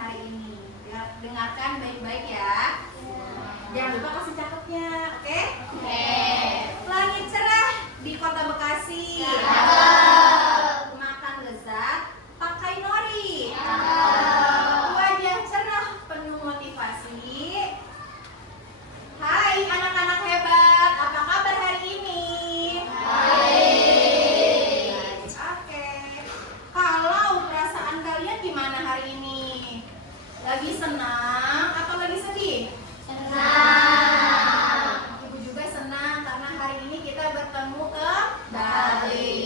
hari ini. Dengarkan baik-baik ya. Jangan lupa kasih catatnya, oke? Langit cerah di Kota Bekasi. Makan lezat, pakai nori. Wajah cerah penuh motivasi. Hai anak-anak hebat, apa kabar hari ini? Oke. Kalau perasaan kalian gimana hari ini? Lagi senang atau lagi sedih? Ibu juga senang karena hari ini kita bertemu kembali.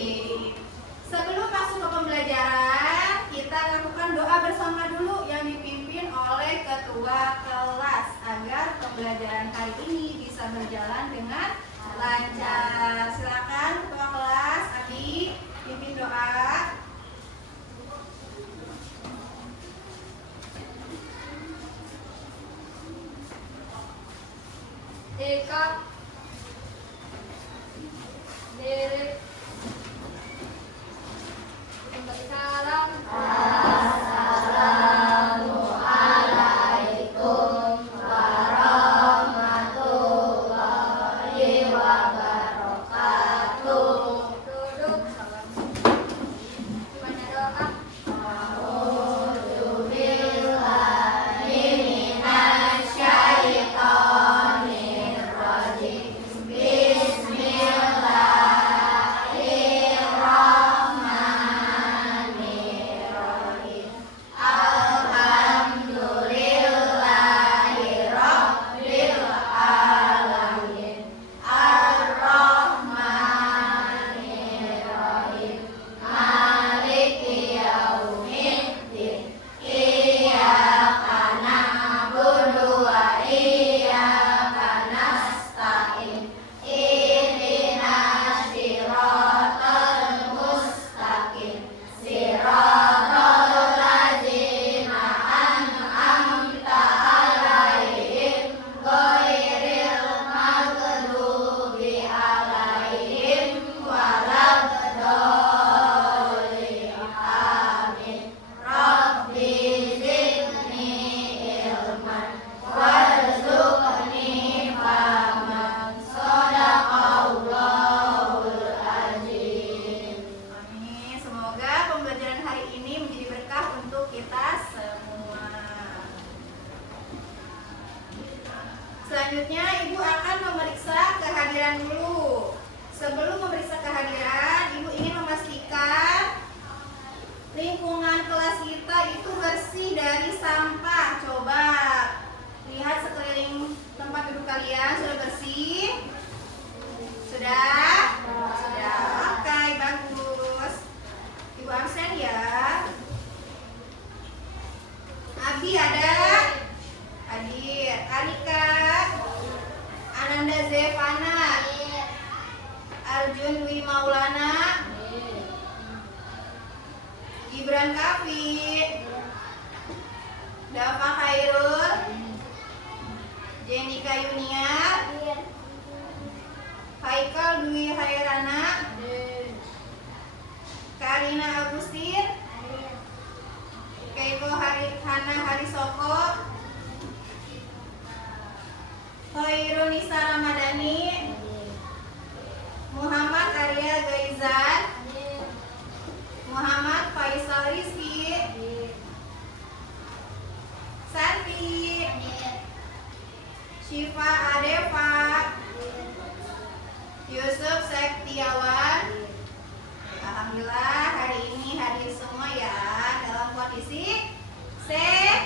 Sebelum masuk ke pembelajaran, kita lakukan doa bersama dulu yang dipimpin oleh ketua kelas agar pembelajaran hari ini bisa berjalan dengan lancar. Silakan ketua kelas, Abi, pimpin doa. Eka Derek kembali salam. Assalamualaikum warahmatullahi wabarakatuh. Duduk salam. Gimana doa? Selanjutnya Ibu akan memeriksa kehadiran dulu. Sebelum memeriksa kehadiran, Ibu ingin memastikan lingkungan kelas kita itu bersih dari sampah. Coba lihat sekeliling tempat duduk kalian, sudah bersih? Sudah? Sudah. Oke, bagus. Ibu absen ya. Abi ada? Hadir. Anika, Ananda Zevana, Arjun Dwi Maulana, Gibran Kafi, Dava Khairul, Jenika Yunia, Haikal Dwi Hairana, Karina Agustin, Keiko Hana Harisoko, Hoirunisa Ramadhani, Muhammad Arya Gaizan, Muhammad Faisal Rizki, Santi, Syifa Adeva, Yusuf Sektiawan. Alhamdulillah hari ini hadir semua ya dalam kondisi sehat.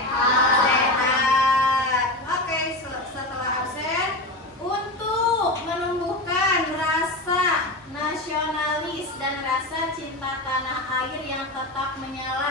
Oke, setelah absen, untuk menumbuhkan rasa nasionalis dan rasa cinta tanah air yang tetap menyala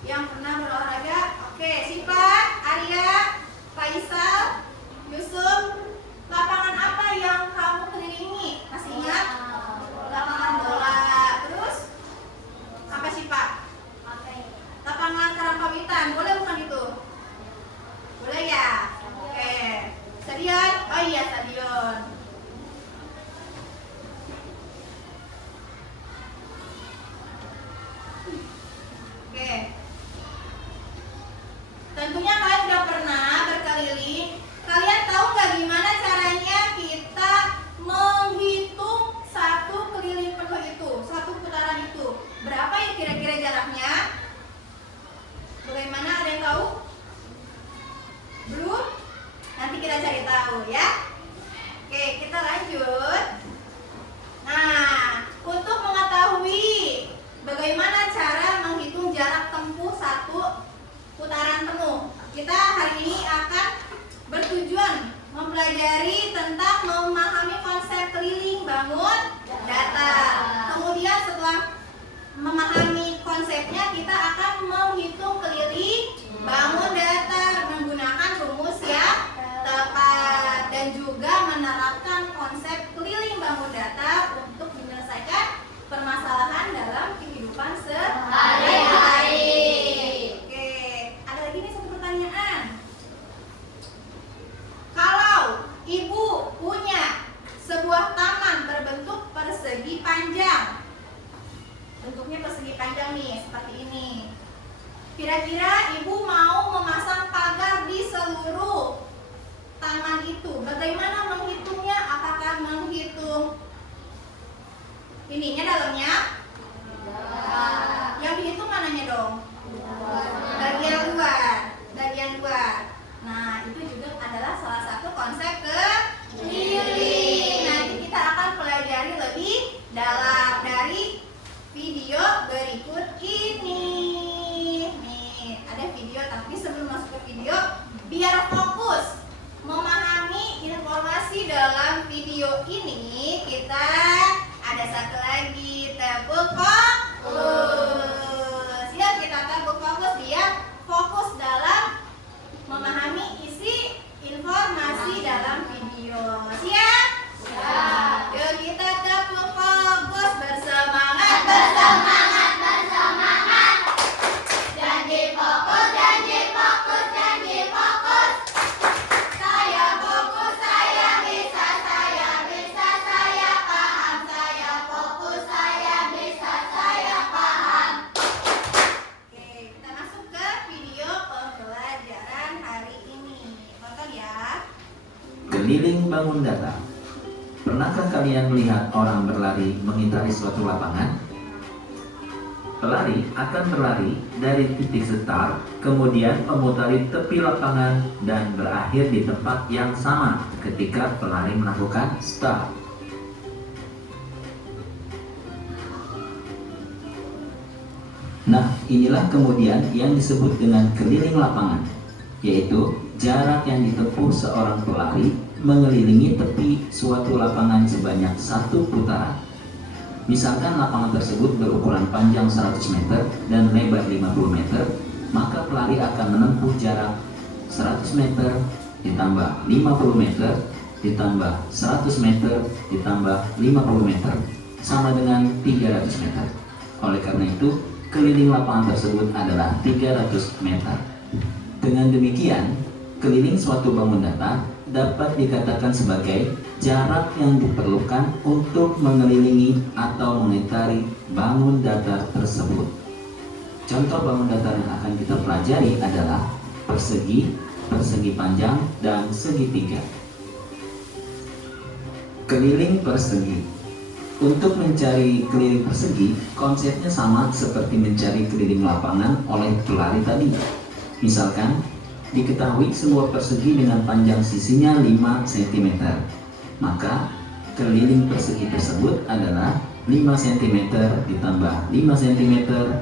Yang pernah berolahraga? Oke, Sipa, Arya, Faisal, Yusuf. Lapangan apa yang kamu kelilingi? Masih ingat? Lapangan bola. Terus? Apa Sipa? Lapangan Karangpawitan. Boleh bukan itu? Boleh ya? Oke. Stadion? Oh iya, stadion. Oke. Tentunya kalian sudah pernah berkeliling. Kalian tahu nggak gimana caranya kita menghitung satu keliling penuh itu, satu putaran itu? Berapa ya kira-kira jaraknya? Bagaimana, ada yang tahu? Belum? Nanti kita cari tahu ya. Oke, kita lanjut. Nah, untuk mengetahui bagaimana cara menghitung jarak tempuh satu putaran penuh, kita hari ini akan bertujuan mempelajari tentang memahami konsep keliling bangun datar. Kemudian setelah memahami konsepnya, kita akan menghitung keliling bangun datar menggunakan rumus yang tepat dan juga menerapkan konsep keliling bangun datar untuk menyelesaikan permasalahan dalam kehidupan sehari-hari. Oke, ada lagi nih satu pertanyaan. Kalau ibu punya sebuah taman berbentuk persegi panjang, bentuknya persegi panjang nih, seperti ini. Kira-kira ibu mau memasang pagar di seluruh taman itu. Bagaimana menghitungnya? Apakah menghitung ininya dalamnya? Yang dihitung mananya dong? Bagian luar. Bagian luar. Nah, itu juga adalah salah satu konsep keliling. Nanti kita akan pelajari lebih dalam dari video berikut ini. Nih, ada video, tapi sebelum masuk ke video, biar fokus memahami informasi dalam video ini, kita ada satu lagi, tepuk fokus. Siap, kita tepuk fokus biar fokus dalam memahami isi informasi dalam video. Siap? Siap. Yuk kita tepuk fokus, bersemangat, bersemangat, bersemangat. Janji fokus, janji fokus, janji fokus. Saya fokus, saya bisa, saya paham. Saya fokus, saya bisa, saya paham. Oke, kita masuk ke video pembelajaran hari ini. Tonton ya. Keliling bangun datar. Pernahkah kalian melihat orang berlari mengitari suatu lapangan? Pelari akan berlari dari titik start, kemudian memutari tepi lapangan dan berakhir di tempat yang sama ketika pelari melakukan start. Nah, inilah kemudian yang disebut dengan keliling lapangan, yaitu jarak yang ditempuh seorang pelari mengelilingi tepi suatu lapangan sebanyak satu putaran. Misalkan lapangan tersebut berukuran panjang 100 meter dan lebar 50 meter, maka pelari akan menempuh jarak 100 meter ditambah 50 meter ditambah 100 meter ditambah 50 meter sama dengan 300 meter. Oleh karena itu, keliling lapangan tersebut adalah 300 meter. Dengan demikian, keliling suatu bangun datar dapat dikatakan sebagai jarak yang diperlukan untuk mengelilingi atau mengitari bangun datar tersebut. Contoh bangun datar yang akan kita pelajari adalah persegi, persegi panjang, dan segitiga. Keliling persegi. Untuk mencari keliling persegi, konsepnya sama seperti mencari keliling lapangan oleh pelari tadi. Misalkan, diketahui sebuah persegi dengan panjang sisinya 5 cm. Maka keliling persegi tersebut adalah 5 cm ditambah 5 cm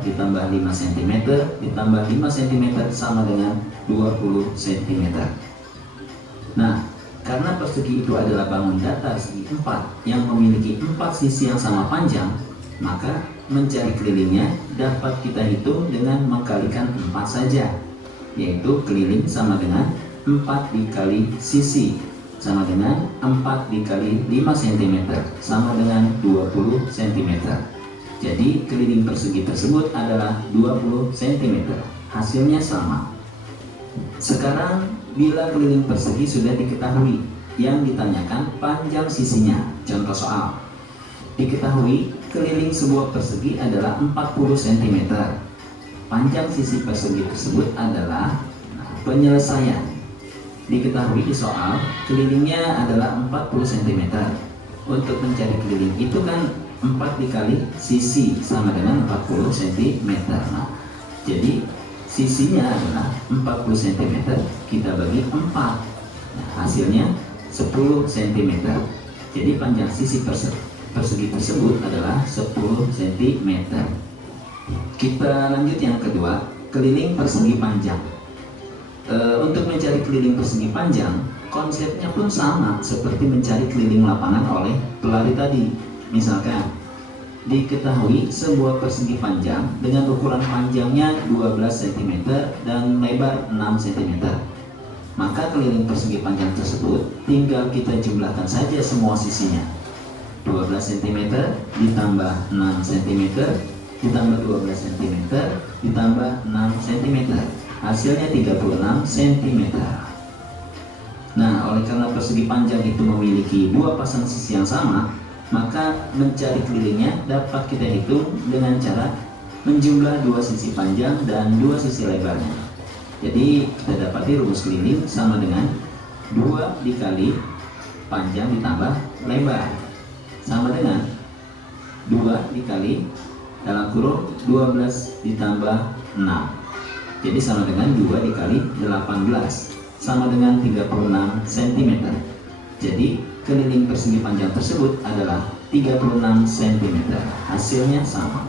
ditambah 5 cm ditambah 5 cm sama dengan 20 cm. Nah, karena persegi itu adalah bangun datar segi 4 yang memiliki 4 sisi yang sama panjang, maka mencari kelilingnya dapat kita hitung dengan mengkalikan 4 saja, yaitu keliling sama dengan 4 dikali sisi sama dengan 4 dikali 5 cm sama dengan 20 cm. Jadi keliling persegi tersebut adalah 20 cm. Hasilnya sama. Sekarang bila keliling persegi sudah diketahui, yang ditanyakan panjang sisinya. Contoh soal. Diketahui keliling sebuah persegi adalah 40 cm. Panjang sisi persegi tersebut adalah penyelesaian. Diketahui di soal kelilingnya adalah 40 cm. Untuk mencari keliling itu kan 4 dikali sisi sama dengan 40 cm. Nah, jadi sisinya adalah 40 cm, kita bagi 4. Nah, hasilnya 10 cm. Jadi panjang sisi persegi tersebut adalah 10 cm. Kita lanjut yang kedua, keliling persegi panjang. Untuk mencari keliling persegi panjang, konsepnya pun sama seperti mencari keliling lapangan oleh pelari tadi. Misalkan diketahui sebuah persegi panjang dengan ukuran panjangnya 12 cm dan lebar 6 cm. Maka keliling persegi panjang tersebut tinggal kita jumlahkan saja semua sisinya. 12 cm ditambah 6 cm ditambah 12 cm ditambah 6 cm. Hasilnya 36 cm. Nah, oleh karena persegi panjang itu memiliki dua pasang sisi yang sama, maka mencari kelilingnya dapat kita hitung dengan cara menjumlah dua sisi panjang dan dua sisi lebarnya. Jadi kita dapati rumus keliling sama dengan 2 dikali panjang ditambah lebar sama dengan 2 dikali dalam kurung 12 ditambah 6. Jadi sama dengan 2 dikali 18 sama dengan 36 cm. Jadi keliling persegi panjang tersebut adalah 36 cm. Hasilnya sama.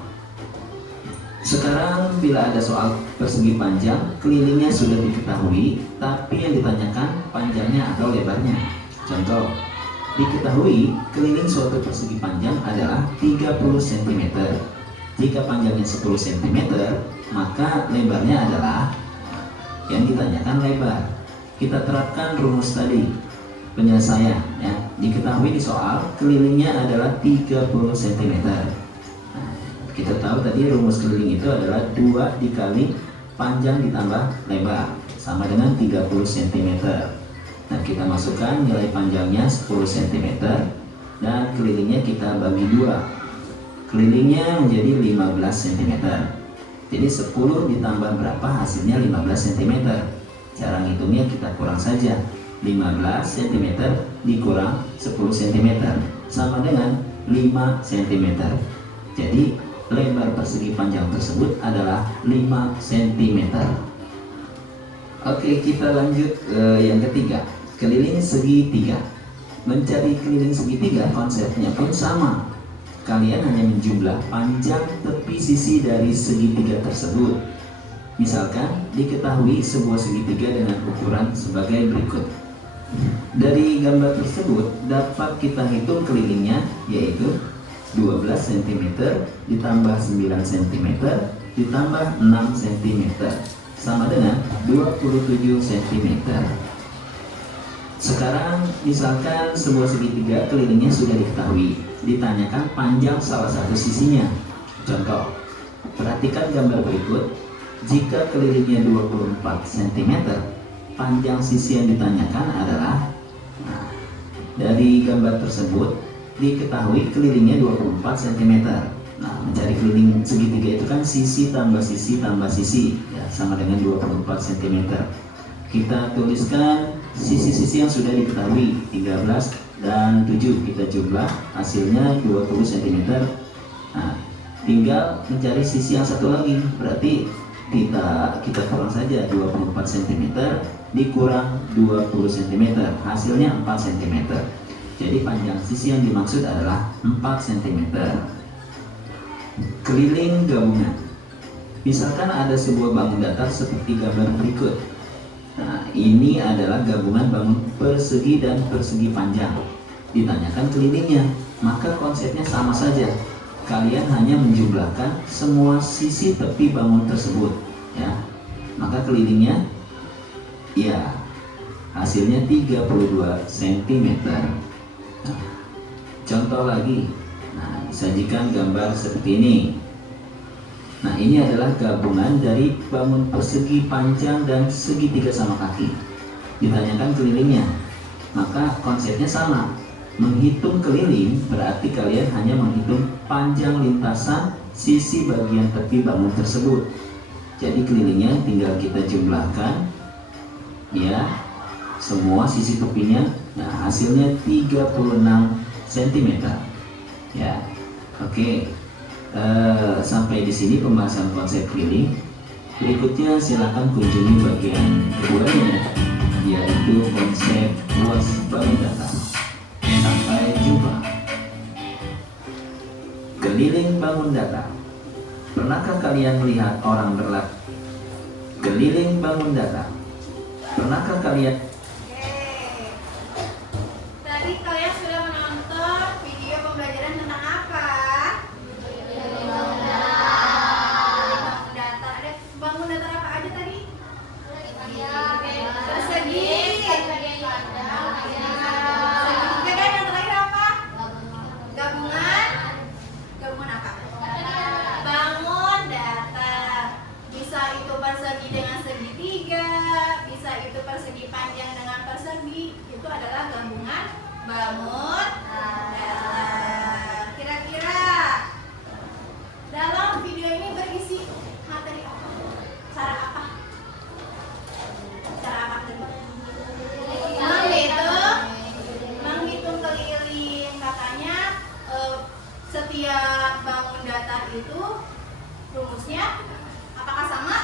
Sekarang bila ada soal persegi panjang, kelilingnya sudah diketahui, tapi yang ditanyakan panjangnya atau lebarnya. Contoh, diketahui keliling suatu persegi panjang adalah 30 cm. Jika panjangnya 10 cm, maka lebarnya adalah yang ditanyakan lebar. Kita terapkan rumus tadi, penyelesaian ya. Diketahui di soal kelilingnya adalah 30 cm. Nah, kita tahu tadi rumus keliling itu adalah 2 dikali panjang ditambah lebar sama dengan 30 cm. Nah, kita masukkan nilai panjangnya 10 cm dan kelilingnya kita bagi 2. Kelilingnya menjadi 15 cm. Jadi 10 ditambah berapa hasilnya 15 cm. Cara ngitungnya kita kurang saja. 15 cm dikurang 10 cm sama dengan 5 cm. Jadi lebar persegi panjang tersebut adalah 5 cm. Oke, kita lanjut ke yang ketiga, keliling segitiga. Mencari keliling segitiga konsepnya pun sama. Kalian hanya menjumlah panjang tepi sisi dari segitiga tersebut. Misalkan diketahui sebuah segitiga dengan ukuran sebagai berikut. Dari gambar tersebut dapat kita hitung kelilingnya, yaitu 12 cm ditambah 9 cm ditambah 6 cm sama dengan 27 cm. Sekarang misalkan sebuah segitiga kelilingnya sudah diketahui, ditanyakan panjang salah satu sisinya. Contoh, perhatikan gambar berikut. Jika kelilingnya 24 cm, panjang sisi yang ditanyakan adalah, nah, dari gambar tersebut diketahui kelilingnya 24 cm. Nah, mencari keliling segitiga itu kan sisi tambah sisi tambah sisi, ya, sama dengan 24 cm. Kita tuliskan sisi-sisi yang sudah diketahui 13 dan 7, kita jumlah hasilnya 20 cm. Nah, tinggal mencari sisi yang satu lagi, berarti kita kurang saja 24 cm dikurang 20 cm, hasilnya 4 cm. Jadi panjang sisi yang dimaksud adalah 4 cm. Keliling gabungan. Misalkan ada sebuah bangun datar seperti gambar berikut. Nah, ini adalah gabungan bangun persegi dan persegi panjang. Ditanyakan kelilingnya, maka konsepnya sama saja. kalian hanya menjumlahkan semua sisi tepi bangun tersebut, ya. Maka kelilingnya, ya, hasilnya 32 cm. Nah, contoh lagi, nah, disajikan gambar seperti ini. Nah, ini adalah gabungan dari bangun persegi panjang dan segitiga sama kaki. Ditanyakan kelilingnya, maka konsepnya sama. Menghitung keliling berarti kalian hanya menghitung panjang lintasan sisi bagian tepi bangun tersebut. Jadi kelilingnya tinggal kita jumlahkan, ya, semua sisi tepinya. Nah, hasilnya 36 cm, ya. Oke. Sampai di sini pembahasan konsep keliling. Berikutnya silakan kunjungi bagian keduanya, yaitu konsep luas bangun datar. Sampai jumpa. Keliling bangun datar. Pernahkah kalian melihat orang berlari? Keliling bangun datar. Pernahkah kalian? Oke. Tadi kalian sudah menonton video pembelajaran tentang apa? Bangun datar. Ada bangun datar apa aja tadi? Persegi. Dan yang terakhir apa? Gabungan. Gabungan apa? Bangun datar. Bisa itu persegi dengan segitiga, bisa itu persegi panjang dengan persegi. Itu adalah gabungan bangun datar. Kira-kira dalam video ini berisi materi apa? Cara apa? Cara apa? Menghitung keliling. Katanya setiap bangun datar itu rumusnya apakah sama?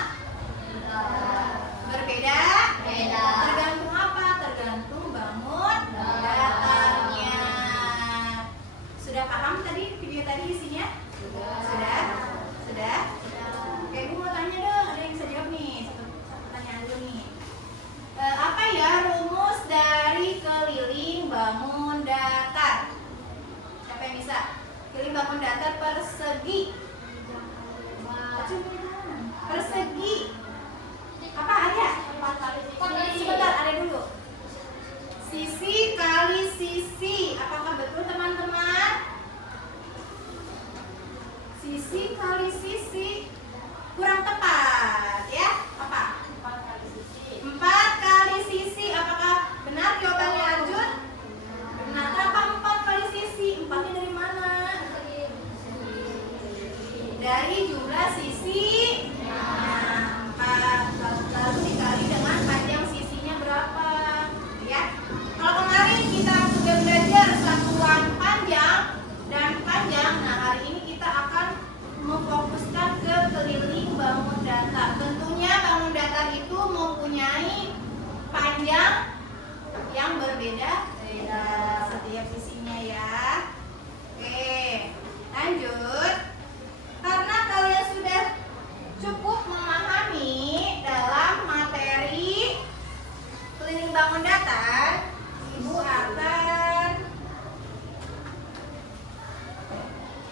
Berbeda? Tergantung apa? Tergantung bangun datarnya. Sudah paham tadi video tadi isinya? Sudah? Oke, Bu mau tanya dong, ada yang bisa jawab nih? Satu pertanyaan dulu nih. Apa ya rumus dari keliling bangun datar? Siapa yang bisa? Keliling bangun datar persegi. Persegi. Apa ada? Sebentar, ada dulu. Sisi kali sisi. Apakah betul teman-teman? Sisi kali sisi. Kurang tepat, ya? Apa? 4 kali sisi. Apakah benar jawabannya Arjun? Benar. Kenapa 4 kali sisi? 4-nya dari mana? Dari jumlah sisi. Nah, 4 lalu dikali dengan panjang sisinya berapa, ya? Kalau kemarin kita sudah belajar satuan panjang dan panjang, nah hari ini kita akan memfokuskan ke keliling bangun datar. Tentunya bangun datar itu mempunyai panjang yang berbeda setiap sisinya, ya. Oke, lanjut. Karena kalian sudah cukup memahami dalam materi keliling bangun datar, Ibu akan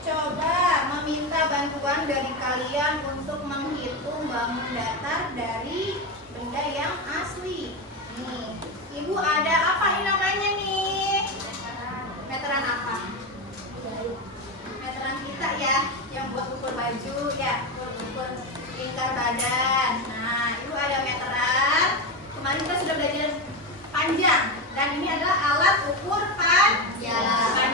coba meminta bantuan dari kalian untuk menghitung bangun datar dari benda yang asli. Nih, Ibu ada apa ini namanya nih? Meteran apa? Meteran kita, ya, yang buat ukur baju, ya, ukur lingkar badan. Nah, Ibu ada meteran. Kemarin kita sudah belajar panjang, dan ini adalah alat ukur panjang.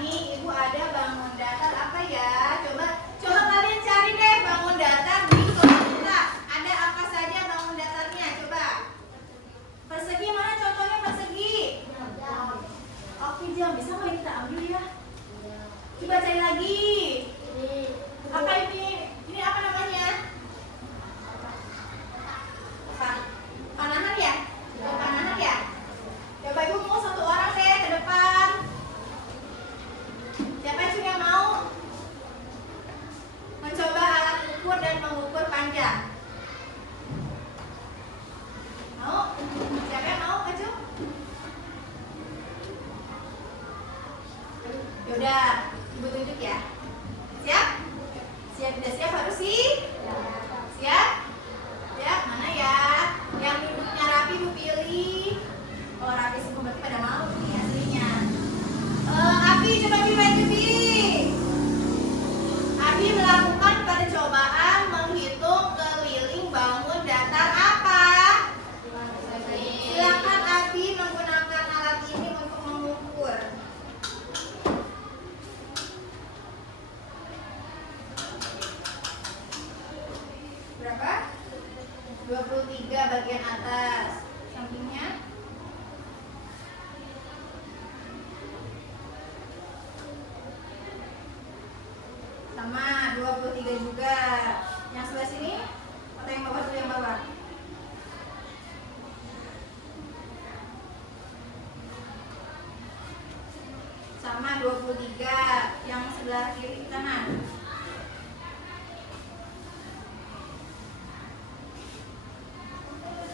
Nih, Ibu ada bangun datar apa ya? Coba kalian cari deh bangun datar di kelas kita. Ada apa saja bangun datarnya? Coba. Persegi mana contohnya persegi? Oke, jam bisa nggak kita ambil, ya? Coba cari lagi. Apa ini? Ini apa namanya? Apa? Panahan, ya? Panahan, ya? Coba Ibu mau satu orang deh ke depan. Siapa yang mau mencoba alat ukur dan mengukur panjang? Mau? Siapa yang mau, Kak Cu? Yaudah, Ibu tunjuk, ya. Siap tidak siap harus sih. Siap? Ya, mana ya? Yang duduknya rapi Bu pilih. Oh rapi semua berarti pada mau nih aslinya. Abi coba Abi bantu Bi. Abi melakukan percobaan menghitung keliling bangun datar apa? Silakan Abi menggunakan alat ini untuk mengukur. Berapa? 23 bagian atas. Sampingnya? Sama 23 juga. Yang sebelah sini? Atau yang bawah dulu yang bawah? Sama 23. Yang sebelah kiri kanan?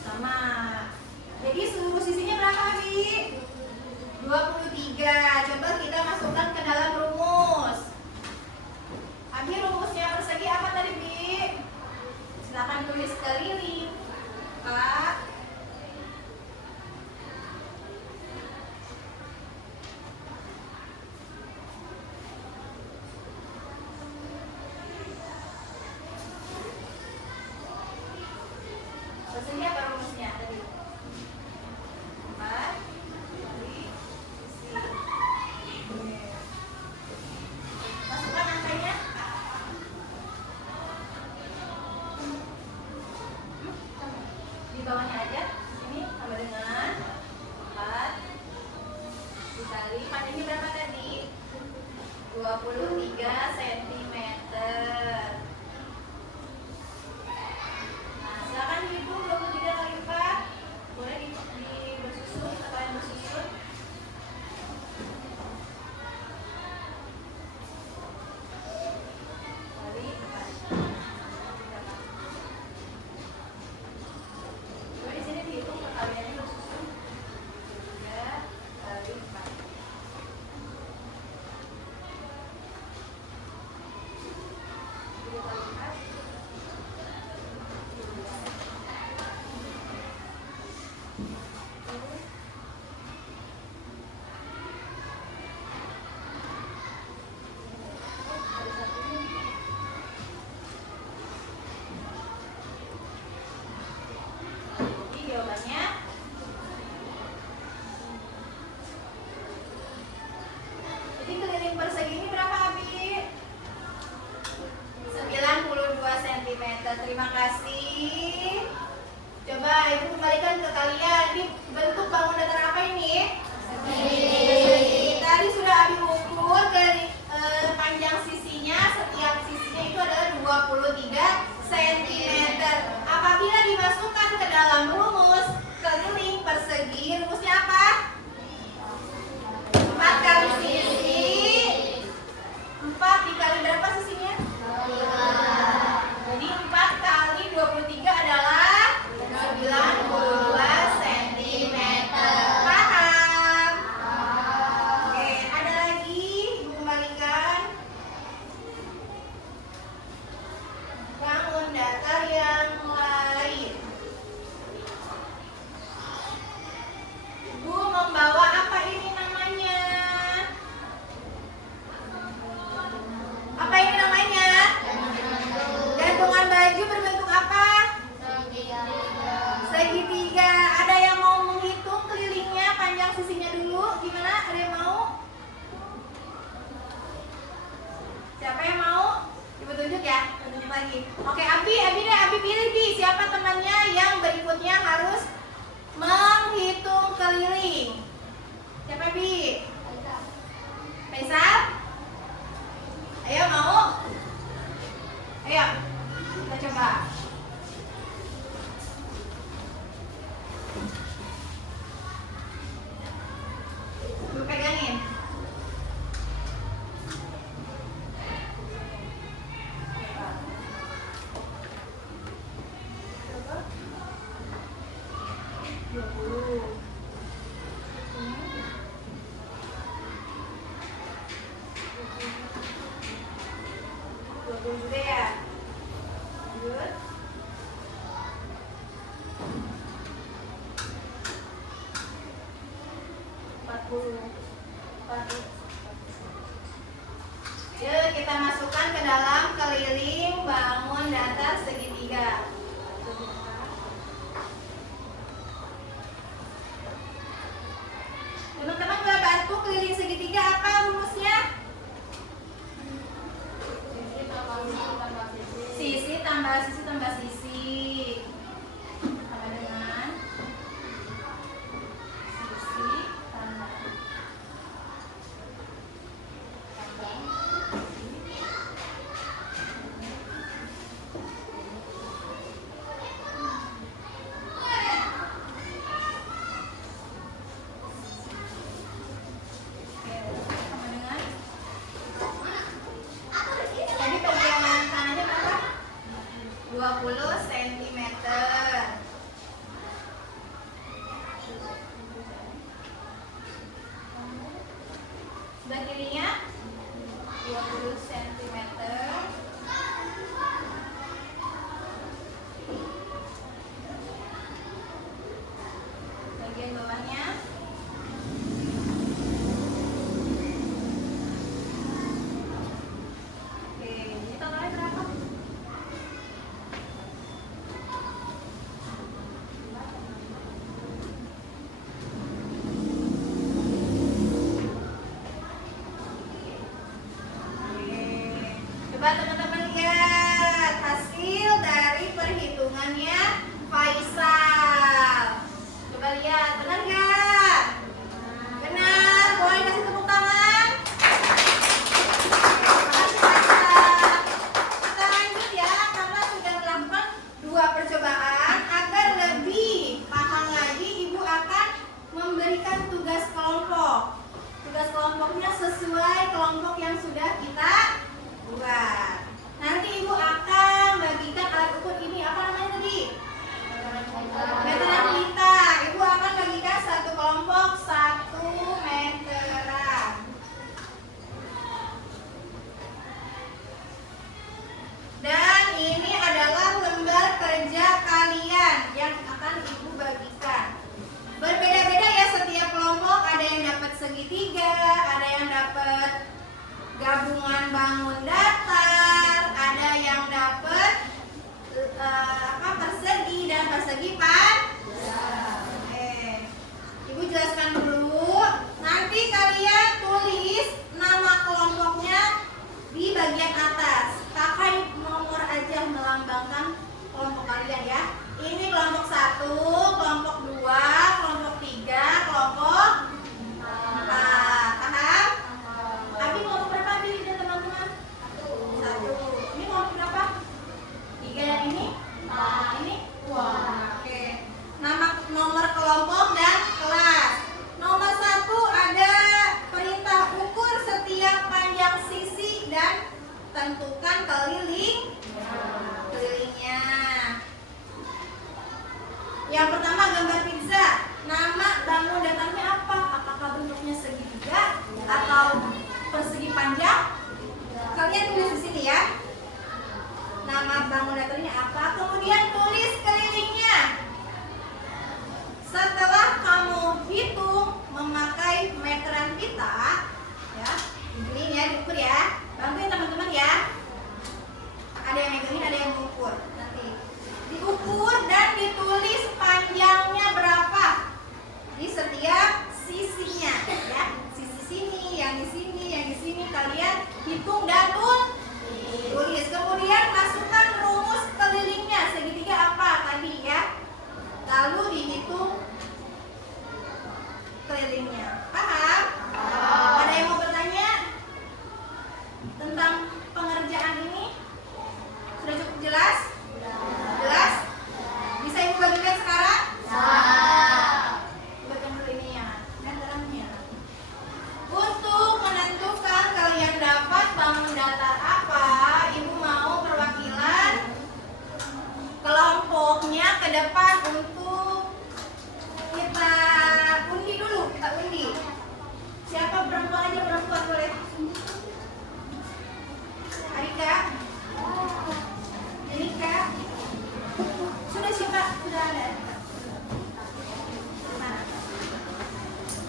Sama. Jadi seluruh sisinya berapa, Bi? 23. Coba kita masukkan ke dalam rumus. Abi rumusnya persegi apa tadi, Bi? Silakan tulis keliling. Pak. Persegi apa rumusnya tadi? 4 kali isi. Masukkan angkanya. Di bawahnya aja. Ini sama dengan 4 dikali panjangnya berapa tadi? 23 cm. Nah, silakan dihitung 23 kali 4. Boleh di bersusun atau yang bersusun. Kali 4. Coba di sini dihitung perkaliannya bersusun. 3 kali 4. 3 kali 4. Jadi jawabannya jadi keliling persegi ini berapa, Abi? 92 cm. Terima kasih. Coba Ibu kembalikan ke kalian. Ini bentuk bangun datar apa ini? Persegi. Tadi sudah Abi ukur dari panjang sisinya, setiap sisinya itu adalah 23 cm. Apabila dimasukkan ke dalam rumus keliling persegi, rumusnya apa? 4 kali sisi. 4 dikali berapa sisinya? Jadi 4 kali 23 adalah 92 cm. Paham? Oke, ada lagi? Ibu kembalikan. Bangun datar yang lain. Ibu membawa apa ini namanya? Apa ini namanya? Gantungan baju berbentuk apa? Segitiga. Ada yang mau menghitung kelilingnya, panjang sisinya dulu? Gimana? Ada yang mau? Siapa yang mau? Ibu tunjuk ya, tunjuk lagi. Oke, Abi deh, Abi pilih Bi. Siapa temannya yang berikutnya harus menghitung keliling? Siapa Bi? Faisal? Ayo mau? Ayo, kita coba. Ibu pegangin. Juga ya. Yuk kita masukkan ke dalam keliling bangun datar segitiga. Teman-teman boleh bantu keliling segitiga apa rumusnya? Sisi tambah sisi tambah sisi. Sama dengan sisi tambah sama dengan tadi bagian kanannya berapa? 20 cm. Sebelah kirinya 20 cm. Bagian bawahnya oke, ini totalnya berapa? Coba teman-teman lihat hasil dari perhitungannya Faisal. Coba lihat, benar nggak? Benar, boleh kasih tepuk tangan. Terima kasih Faisal. Kita lanjut ya, karena sudah melakukan 2 percobaan. Agar lebih paham lagi, Ibu akan memberikan tugas kelompok. Tugas kelompoknya sesuai kelompok yang sudah kita buat. Nanti Ibu akan bagikan alat ukur ini, apa namanya tadi? Meteran kita. Ibu akan bagikan satu kelompok 1 meteran. Dan ini adalah lembar kerja kalian yang akan Ibu bagikan. Berbeda-beda ya setiap kelompok, ada yang dapat segitiga, ada yang dapat gabungan bangun datar, ada yang dapat persegi dan persegi panjang. Oke. Ibu jelaskan dulu. Nanti kalian tulis nama kelompoknya di bagian atas. Pakai nomor aja melambangkan kelompok kalian ya. Ini kelompok 1, kelompok 2, kelompok 3, kelompok 4. Paham? Abi kelompok berapa Abi dan teman-teman? 1. Ini kelompok berapa? 3 yang ini? Ini? Oke. Nama nomor kelompok dan kelas. Nomor 1 ada perintah ukur setiap panjang sisi dan tentukan kelilingnya. Yang pertama gambar pizza. Nama bangun datarnya apa? Apakah bentuknya segitiga atau persegi panjang? Kalian tulis di sini ya. Nama bangun datarnya apa? Kemudian tulis kelilingnya. Setelah kamu hitung memakai meteran kita, ya, ini ya diukur ya. Bantuin teman-teman ya. Ada yang megangin, ada yang mengukur. Nanti diukur dan ditulis panjangnya berapa di setiap sisinya, ya. Sisi sini, yang di sini, yang di sini kalian hitung dan tulis. Kemudian masukkan rumus kelilingnya. Segitiga apa tadi ya? Lalu dihitung kelilingnya. Paham? Ada yang mau bertanya tentang pengerjaan ini? Sudah cukup jelas? Jelas? Bisa Ibu bagikan sekarang? Bagian dulu ini ya, meterannya. Untuk menentukan kalian dapat bangun datar apa, Ibu mau perwakilan kelompoknya ke depan untuk kita undi dulu. Kita undi. Siapa perempuan aja, perempuan boleh. Arika, Jenika, sudah siapa? Sudah ada. Mana?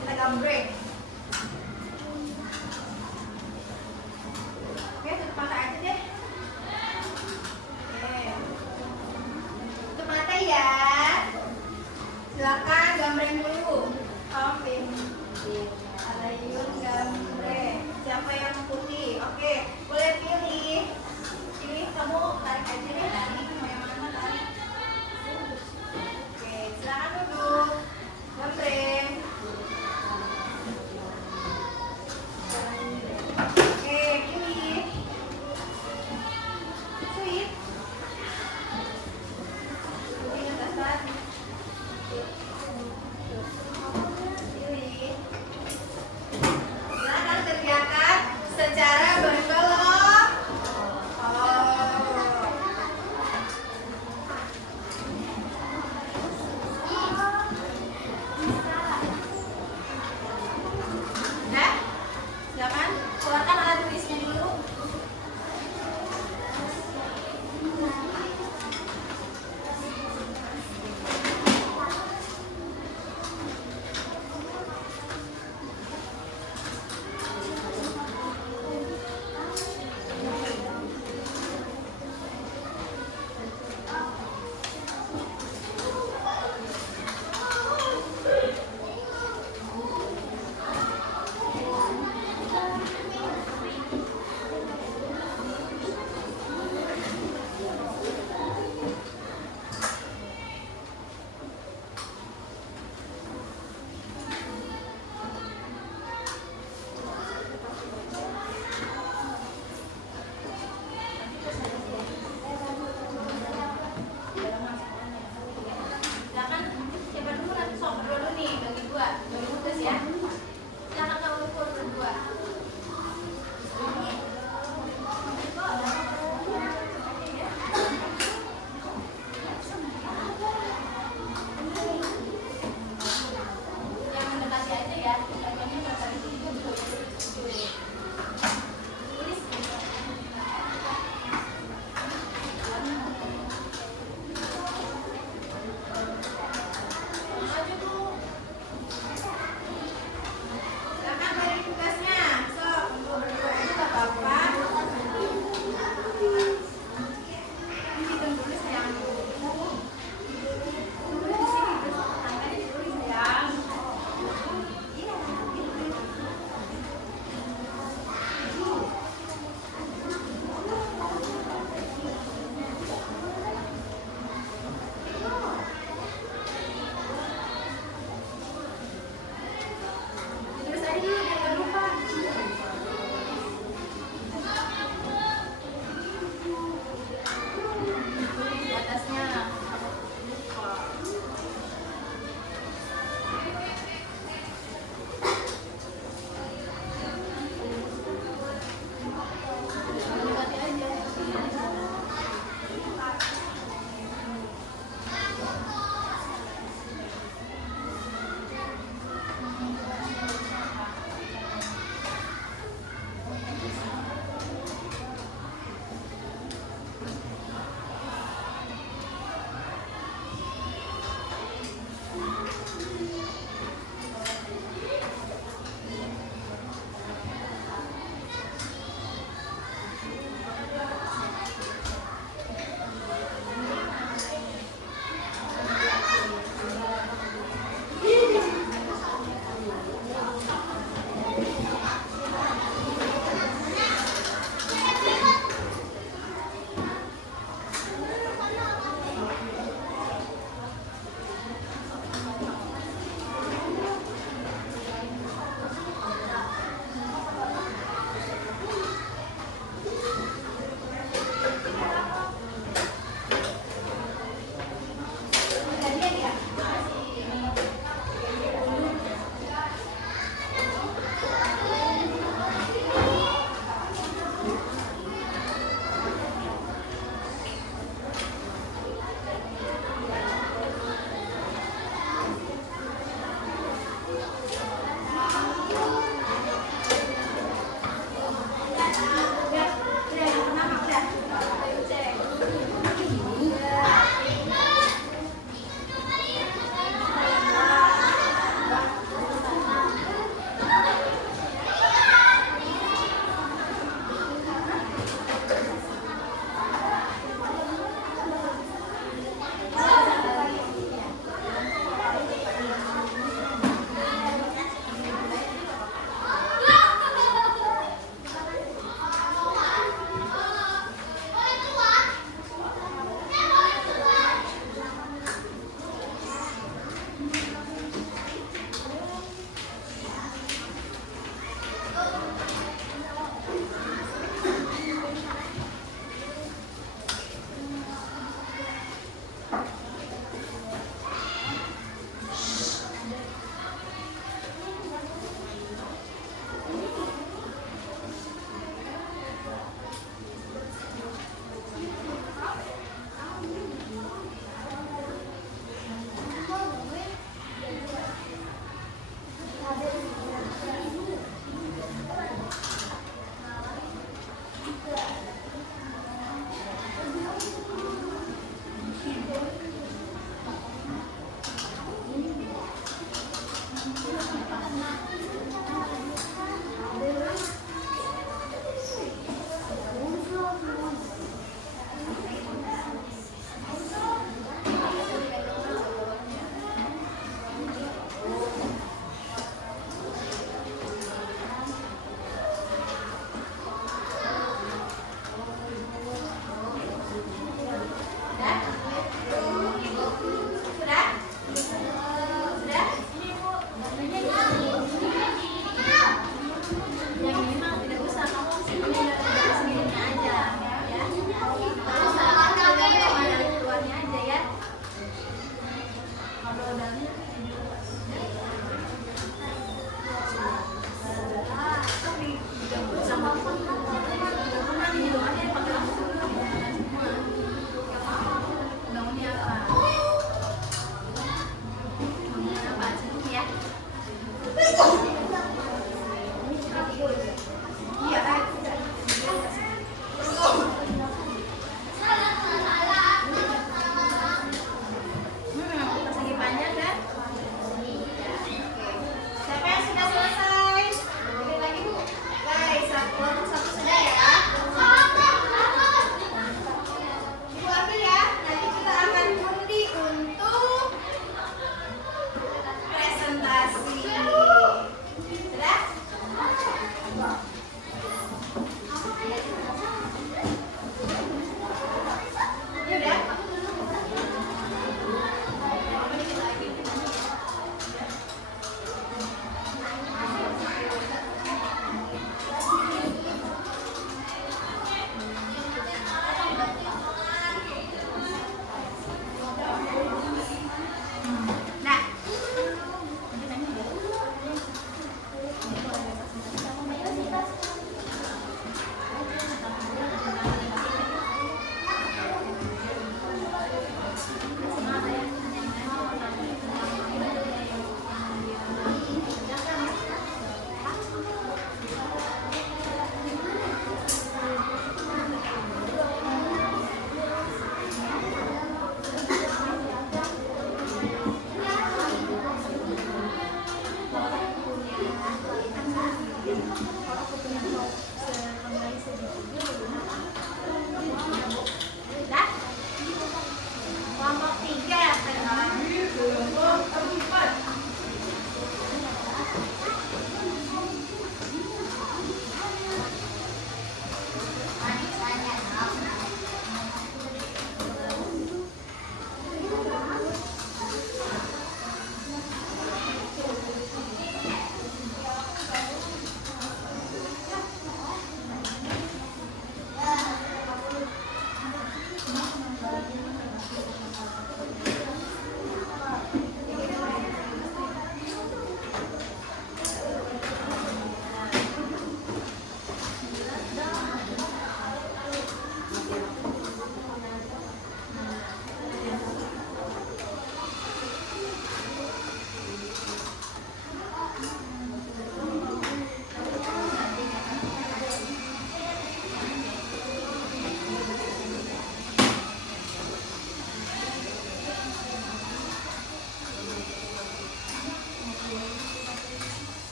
Kita gambreng. ya. Silakan gambarin dulu. Oke. Ada Yun gambar. Siapa yang putih? Oke, boleh pilih. Pilih kamu tarik aja deh tadi. Mau yang mana tarik? Oke, silakan duduk. Gambar. Oke, pilih. Sweet. Pilih atasan. Pilih. Silakan kerjakan secara berkelompok.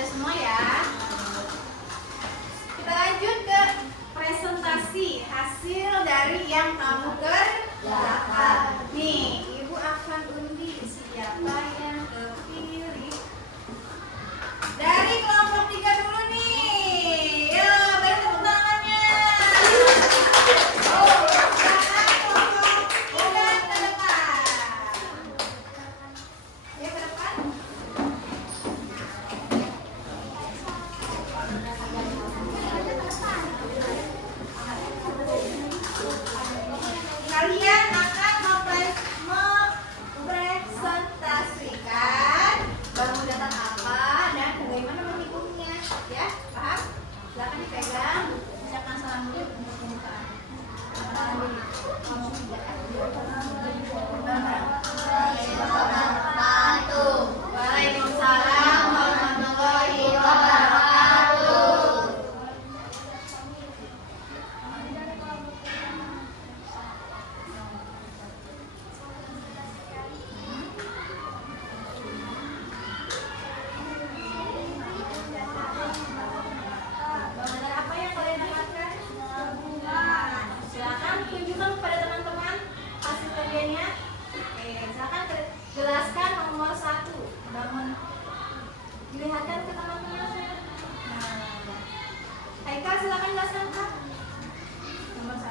Sudah semua ya. Kita lanjut ke presentasi hasil dari yang kamu kerjakan. Nih, Ibu akan undi siapa yang kepilih. Dari kelompok 3 dulu nih. Yo, beri tepuk tangannya. Sekarang kelompok udah ke depan. Ya, ke depan. Kalian akan mempresentasikan bangun datang apa dan bagaimana menghitung ya, paham? Silakan dipegang, ucapkan salam dulu untuk pembukaan. Waalaikumsalam warahmatullahi wabarakatuh. Bangunan apa yang kalian dapatkan? Silakan tunjukkan kepada teman-teman hasil kerjanya. Oke, silakan jelaskan nomor 1. Bangun. Dilihatkan ke teman-teman. Nah, Haikal silakan jelaskan Kak. Nomor 1.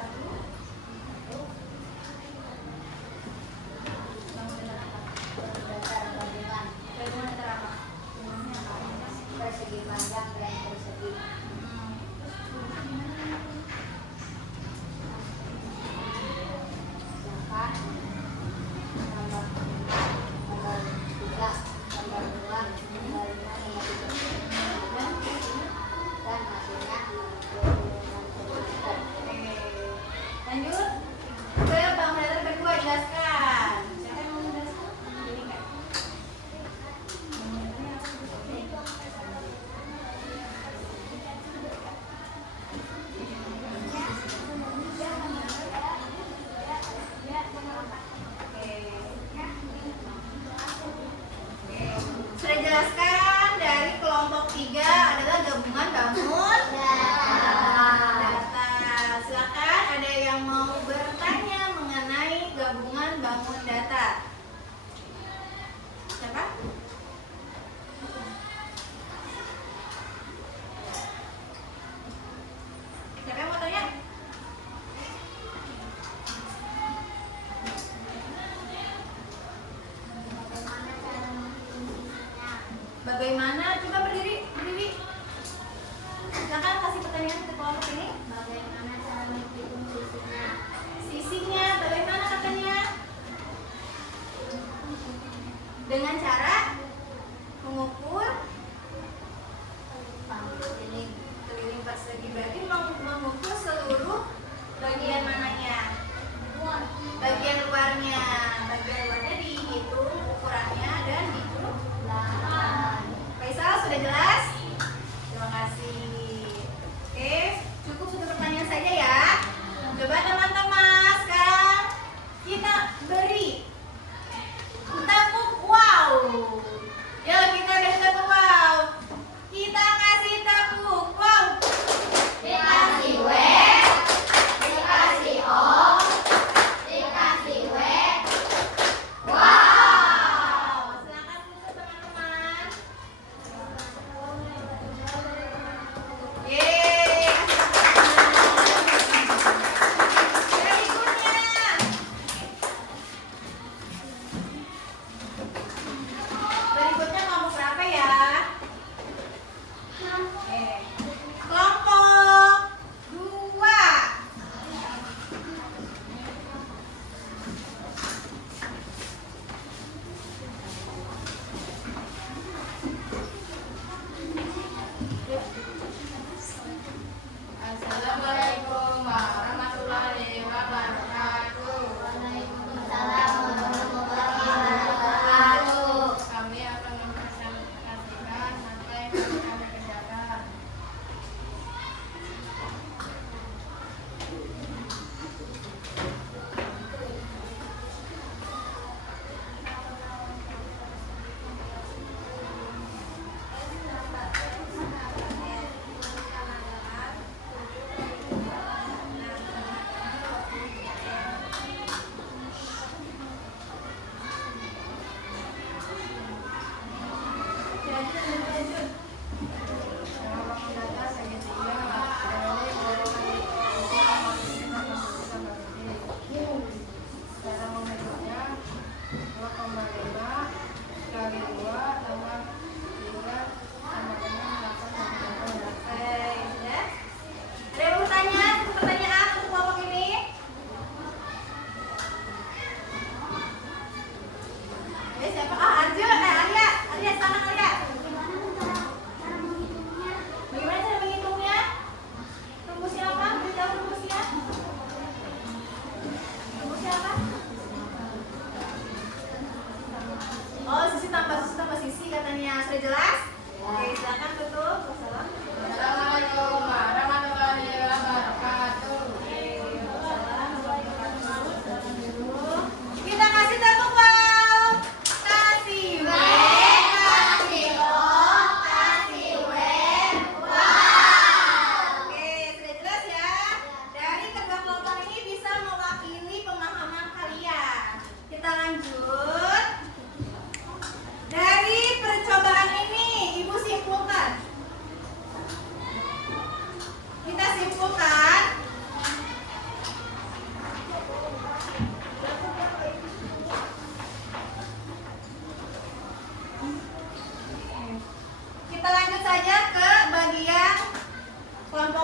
Bangunan apa? Bangunan apa? Persegi panjang dan persegi sedangkan nomor 3, nomor 2, nomor 5, nomor 7 dan hasilnya 26 cm. Lanjut ke bangunan kedua, jelaskan. Siapa yang mau menjelaskan? Jadi Kak. Bangunannya apa?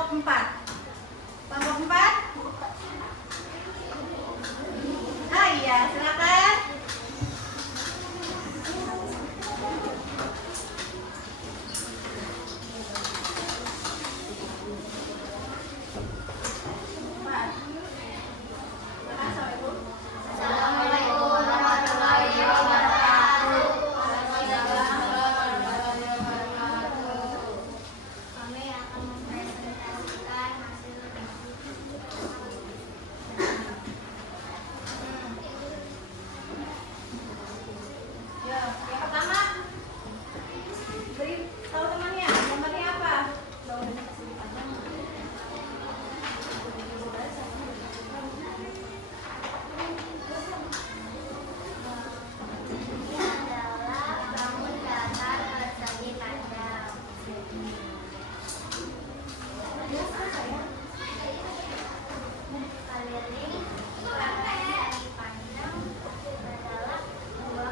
kelompok 4. Kelompok 4? Oh iya, silakan. Assalamualaikum warahmatullahi wabarakatuh. Kami akan mempresentasikan hasil Ya, yang pertama beri tahu temannya, gambarnya apa? ini adalah bangun datar persegi panjang. Keliling persegi panjang adalah 2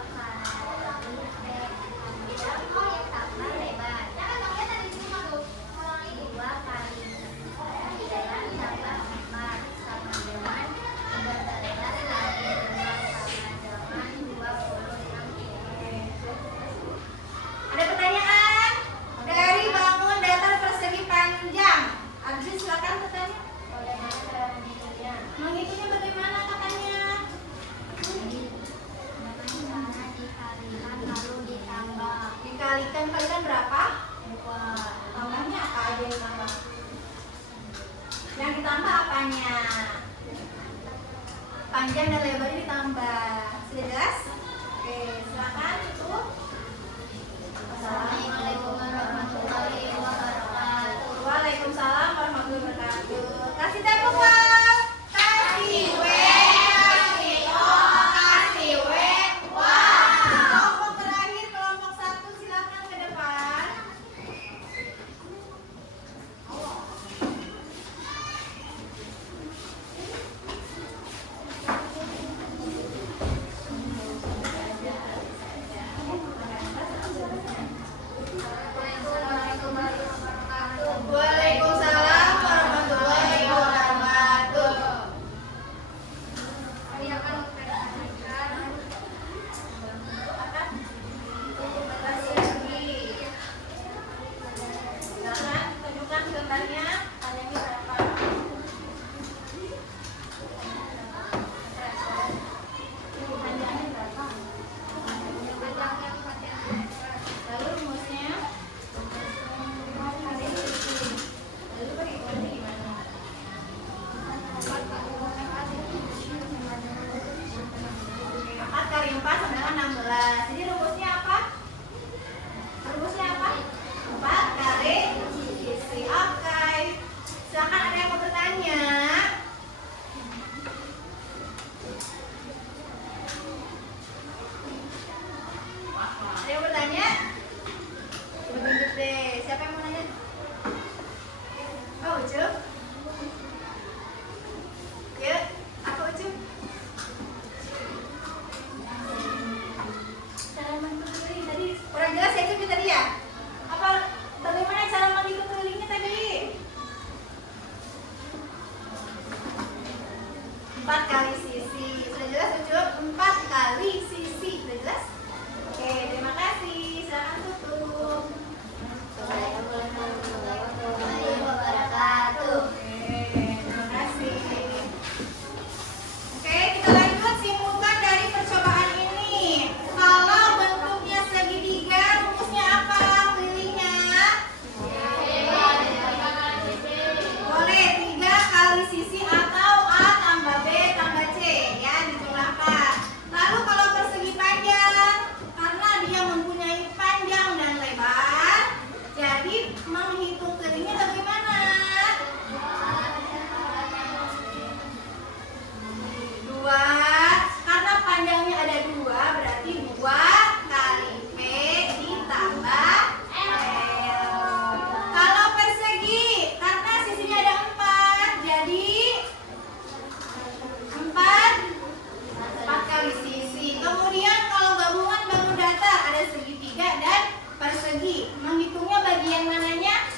kali tambah lebar. 2 kali jalan tambah 4 sama dengan 13 kali 2 sama dengan 26. Ada pertanyaan dari bangun datar persegi panjang. Abis silakan bertanya. Bagaimana cara menghitungnya? Menghitungnya bagaimana katanya? Dengan cara dikalikan lalu ditambah. Dikalikan kalikan berapa? 2. Tambahnya apa aja yang ditambah? Yang ditambah apanya? Panjang dan lebarnya ditambah. Sudah jelas? Oke, silakan tutup. Assalamualaikum warahmatullahi wabarakatuh. Waalaikumsalam warahmatullahi wabarakatuh. Kasih tepukan. Kasih W, kasih O, kasih W. Wah. Kelompok terakhir, kelompok 1 silakan ke depan. Assalamualaikum warahmatullahi wabarakatuh. Waalaikumsalam warahmatullahi wabarakatuh. Kami akan mempresentasikan Persegi. Silakan tunjukkan gambarnya. Panjangnya berapa? Panjangnya berapa? Lalu rumusnya? Lalu perhitungannya gimana? 4 kali 4 sama dengan 16. Jadi rumusnya apa? Rumusnya apa? 4 kali sisi. Oke. Silakan ada yang mau bertanya? Ada yang bertanya? Coba tunjuk deh. Siapa yang mau nanya? Oh, Ucup. Yuk, aku Ucup. Cara mandi keliling tadi kurang jelas ya Ucup tadi ya? Apa bagaimana cara mandi kelilingnya tadi? 4 kali sisi. Sudah jelas Ucup? 4 kali sisi. Sudah jelas? Oke, terima kasih. Silakan tutup. Assalamualaikum warahmatullahi wabarakatuh. Oke, terima kasih. Oke, kita lanjut simpulkan dari percobaan ini. Kalau bentuknya segitiga, rumusnya apa kelilingnya? Boleh 3 kali sisi atau A tambah B tambah C ya, dijumlahkan. Lalu kalau persegi panjang, karena dia mempunyai panjang dan lebar, jadi menghitung kelilingnya bagaimana? 2, karena panjangnya ada 2, berarti 2 kali P ditambah L. Kalau persegi, karena sisinya ada 4, jadi 4 kali sisi. Kemudian kalau gabungan bangun datar ada segitiga dan persegi. Menghitungnya bagian mananya?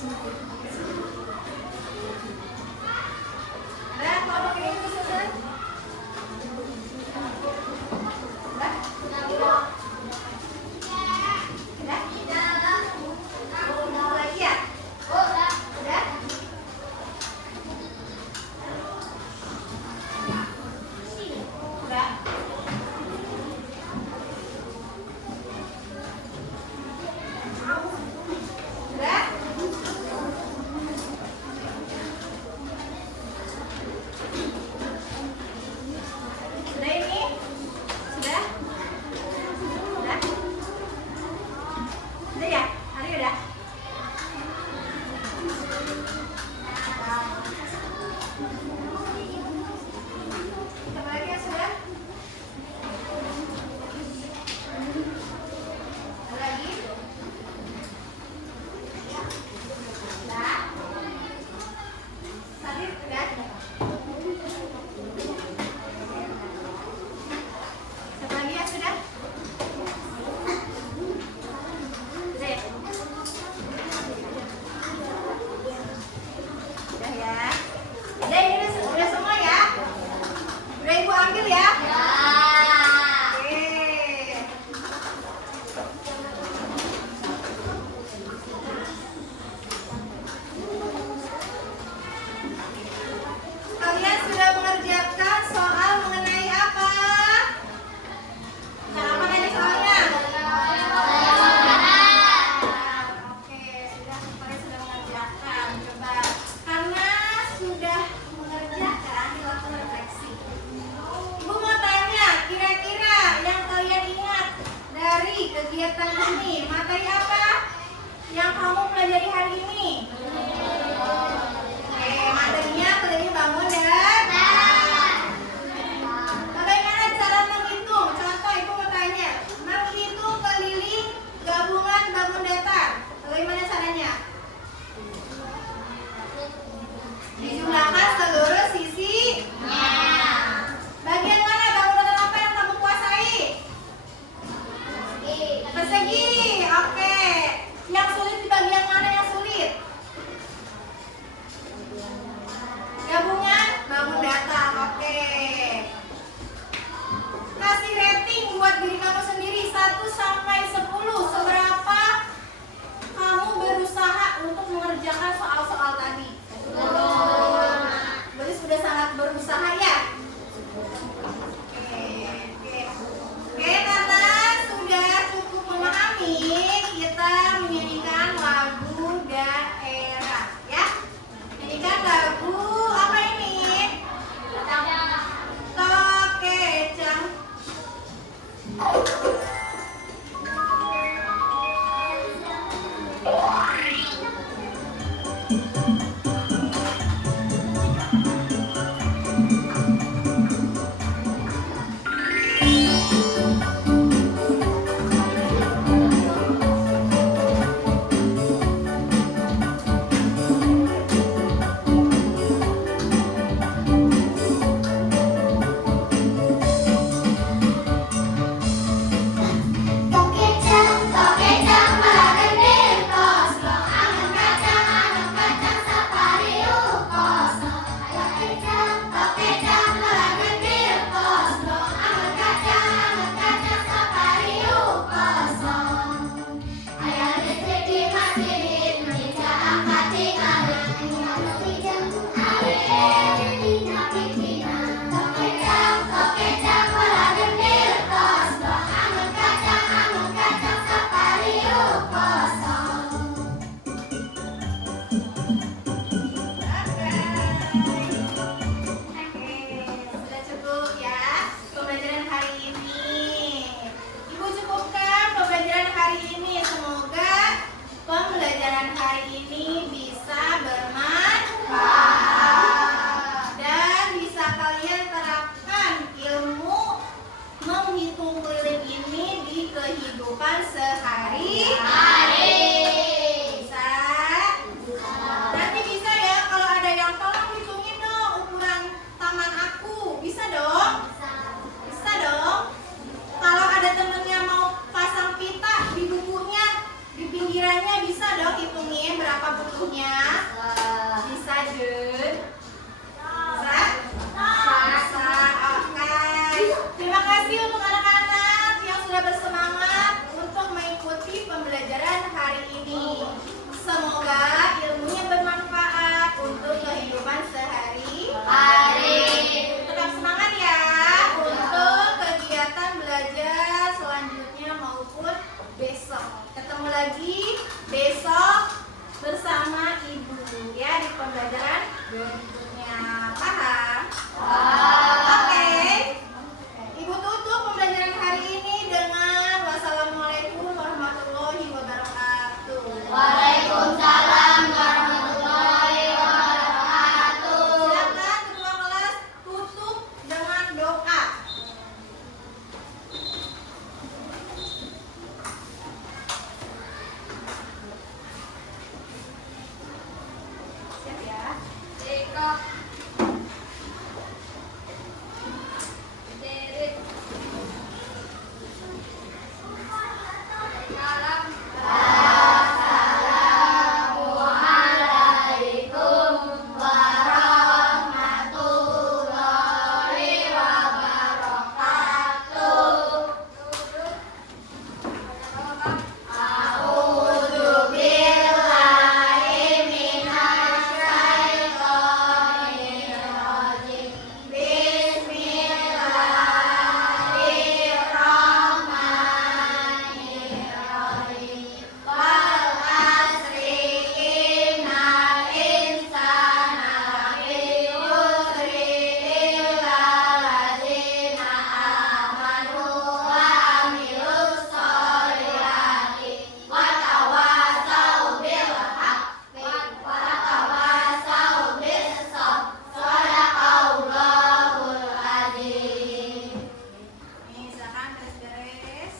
Ada kelompok ini sudah? Udah? Udah lagi ya? Udah? Udah? Udah? Sudah ini? Sudah? Udah? Udah ya? Hari udah? Kita lagi ya sudah? Ada lagi? Udah? Tadi udah? Satu lagi ya sudah? Sudah ya? Udah ya? Udah ini udah semua ya? Udah ibu ambil ya? Oke. Kalian sudah mengerjakan soal mengenai apa? Nah, apa tadi soalnya? Oke, kalian sudah mengerjakan. Coba, karena sudah mengerjakan, dilakukan refleksi. Ibu mau tanya, kira-kira yang kalian ingat dari kegiatan ini, materi apa yang kamu pelajari hari ini? Oke, materinya keliling bangun dan bagaimana cara menghitung? Contoh, ibu mau tanya, menghitung keliling gabungan bangun datar. Bagaimana caranya? Dijumlahkan seluruh sisi. Bagian mana bangun datar apa yang kamu kuasai? Persegi. Oke. Yang sulit di bagian mana yang sulit? Gabungan bangun datar. Oke. Kasih rating buat diri kamu sendiri 1 sampai 10. Seberapa kamu berusaha untuk mengerjakan soal-soal tadi? Berarti sudah sangat berusaha ya? Oke, karena sudah cukup memahami, kita menyanyikan lagu daerah ya. Nyanyikan lagu apa ini? Tokecang. pinggirannya bisa dong hitungin berapa butuh bentuknya bisa Jun? Bisa? Bisa. Oke. Terima kasih untuk anak-anak yang sudah bersemangat untuk mengikuti pembelajaran hari ini. Semoga ilmunya bermanfaat untuk kehidupan sehari-hari. Tetap semangat ya untuk kegiatan belajar selanjutnya maupun besok. Ketemu lagi besok bersama Ibu ya di pembelajaran berikutnya. Paham? Oke. Ibu tutup pembelajaran hari ini dengan wassalamualaikum warahmatullahi wabarakatuh. Waalaikumsalam warahmatullahi wabarakatuh. Silakan ketua kelas tutup dengan doa. Siap ya? Assalamualaikum warahmatullahi wabarakatuh. A'udzu billahi minasyaitonir rajim. Bismillahirrahmanirrahim. Wal asri innal insana lafi khusri illa allazina amanu wa amilus sholihati wa tawasau bil haqqi wa tawasau bis sabr. Shadaqallahul azim. Nih, silakan beres-beres.